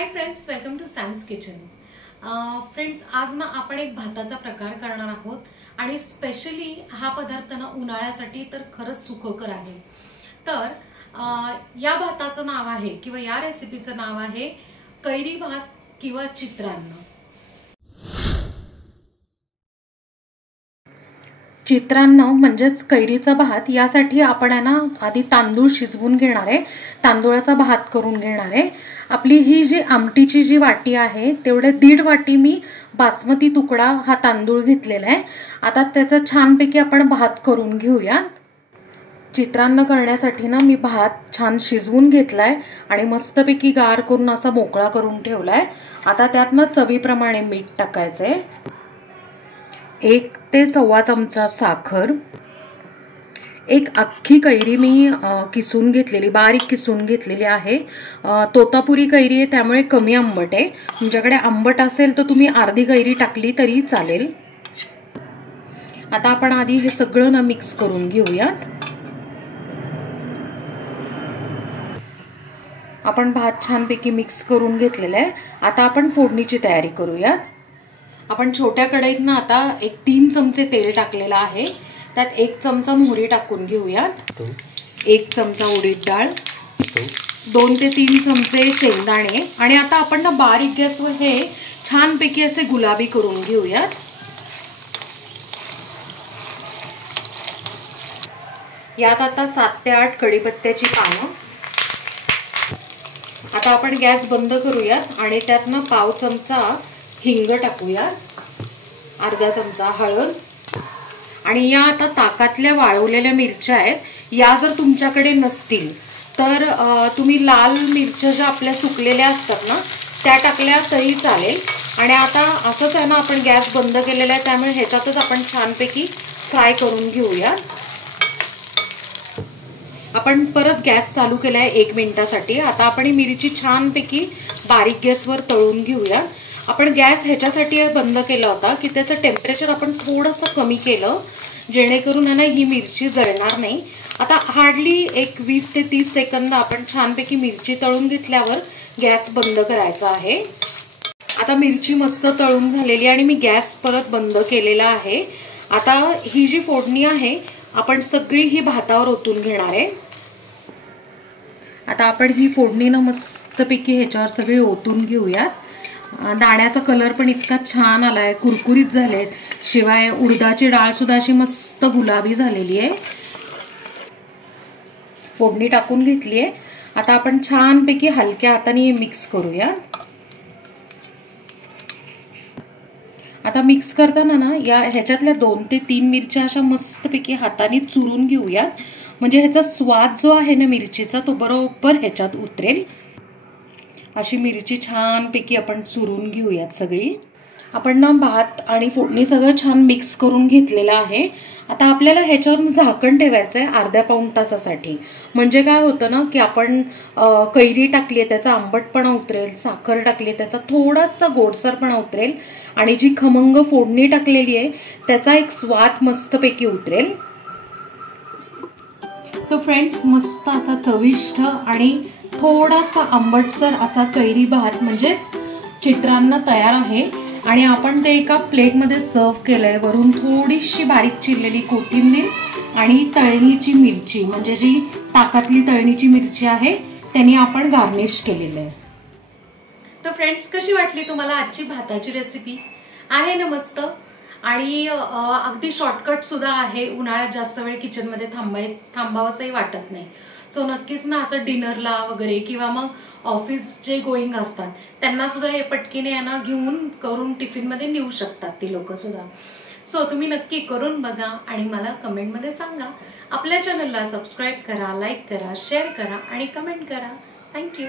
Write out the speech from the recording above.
High friends, welcome to Sam's kitchen. Friends, आज ना आपण एक भाताचा प्रकार करणार आहोत आणि स्पेशली हा पदार्थ ना उन्हाळ्यासाठी तर खरंच सुखकर आहे। तर या भाताचं नाव आहे किंवा या रेसिपीचं नाव आहे कैरी भात किंवा चित्रान्न। चित्रान्न म्हणजेच कैरीचा भात। यासाठी आपण आहे ना आधी तांदूळ शिजवून घेणार आहे, तांदूळाचा भात करून घेणार आहे। आपली ही जी आमटीची जी वाटी आहे तेवढे 1.5 वाटी मी बासमती तुकडा हा तांदूळ घेतलेला आहे। आता त्याचा छानपैकी आपण भात करून घेऊया। चित्रान्न करण्यासाठी ना मी भात छान शिजवून घेतलाय आणि मस्तपैकी गार करून असा मोकळा करून ठेवलाय। आता त्यात ना चवीप्रमाणे मीठ टाकायचंय, 1 ते 1.25 चमचा साखर, एक अख्खी कैरी मी किसून घेतलेली, बारीक किसून घेतलेली आहे। तोतापुरी कैरी आहे त्यामुळे कमी आंबट आहे। तुमच्याकडे आंबट असेल तर तुम्ही अर्धी कैरी टाकली तरी चालेल। आता आपण आधी हे सगळं ना मिक्स करून घेऊया। आपण भात छानपैकी मिक्स करून घेतलेला आहे। आता आपण फोडणीची तयारी करूया। आपण छोट्या कढईत ना आता 3 चमचे तेल टाकलेलं आहे। त्यात 1 चमचा मोहरी टाकून घेऊया, 1 चमचा उडीद डाळ, 2 ते 3 चमचे शेंगदाणे आणि आता आपण ना बारीक गॅसवर हे छानपैकी असे गुलाबी करून घेऊया। यात आता 7 ते 8 कढीपत्त्याची पानं। आता आपण गॅस बंद करूया आणि त्यात ना पाव चमचा हिंग टाकूया, अर्धा चमचा हळद आणि या आता ताकातल्या वाळवलेल्या मिरच्या आहेत। या जर तुमच्याकडे नसतील तर तुम्ही लाल मिरच्या ज्या आपल्या सुकलेल्या असतात ना त्या टाकल्या तरी चालेल। आणि आता असंच आहे ना आपण गॅस बंद केलेला आहे त्यामुळे ह्याच्यातच आपण छानपैकी फ्राय करून घेऊया। आपण परत गॅस चालू केलाय 1 मिनिटासाठी। आता आपण ही मिरची छानपैकी बारीक गॅसवर तळून घेऊया। आपण गॅस ह्याच्यासाठी बंद केला होता की त्याचं टेम्परेचर आपण थोडंसं कमी केलं जेणेकरून आहे ना ही मिरची जळणार नाही। आता हार्डली एक 20 ते 30 सेकंद आपण छानपैकी मिरची तळून घेतल्यावर गॅस बंद करायचा आहे। आता मिरची मस्त तळून झालेली आणि मी गॅस परत बंद केलेला आहे। आता ही जी फोडणी आहे आपण सगळी ही भातावर ओतून घेणार आहे। आता आपण ही फोडणी ना मस्तपैकी ह्याच्यावर सगळी ओतून घेऊया। दाण्याचा कलर पण इतका छान आलाय, कुरकुरीत झालेत, शिवाय उडदाची डाळ सुद्धा अशी मस्त गुलाबी झालेली आहे। फोडणी टाकून घेतली आहे। आता आपण छानपैकी हलक्या हाताने मिक्स करूया। आता मिक्स करताना ना या ह्याच्यातल्या 2 ते 3 मिरच्या अशा मस्तपैकी हाताने चुरून घेऊया, म्हणजे ह्याचा स्वाद जो आहे ना मिरचीचा तो बरोबर ह्याच्यात उतरेल। अशी मिरची छानपैकी आपण चुरून घेऊयात सगळी। आपण ना भात आणि फोडणी सगळं छान मिक्स करून घेतलेलं आहे। आता आपल्याला ह्याच्यावर झाकण ठेवायचं आहे अर्ध्या पाऊण तासासाठी। म्हणजे काय होतं ना की आपण कैरी टाकली आहे त्याचा आंबटपणा उतरेल, साखर टाकली त्याचा थोडासा गोडसरपणा उतरेल आणि जी खमंग फोडणी टाकलेली आहे त्याचा एक स्वाद मस्तपैकी उतरेल। तो फ्रेंड्स, मस्त असा चविष्ट आणि थोडासा आंबटसर असा कैरी भात म्हणजेच चित्रान्न तयार आहे। आणि आपण ते एका प्लेटमध्ये सर्व केलंय। वरून थोडीशी बारीक चिरलेली कोथिंबीर आणि तळणीची मिरची म्हणजे जी ताकातली तळणीची मिरची आहे त्यांनी आपण गार्निश केलेलं आहे। तर फ्रेंड्स, कशी वाटली तुम्हाला आजची भाताची रेसिपी? आहे ना मस्त आणि अगदी शॉर्टकट सुद्धा आहे। उन्हाळ्यात जास्त वेळ किचनमध्ये थांबावंसंही वाटत नाही। सो नक्कीच ना असं डिनरला वगैरे किंवा मग ऑफिस जे गोईंग असतात त्यांना सुद्धा हे पटकीने यांना घेऊन करून टिफिनमध्ये नेऊ शकतात ती लोक सुद्धा। सो तुम्ही नक्की करून बघा आणि मला कमेंटमध्ये सांगा। आपल्या चॅनलला सबस्क्राईब करा, लाईक करा, शेअर करा आणि कमेंट करा। थँक्यू।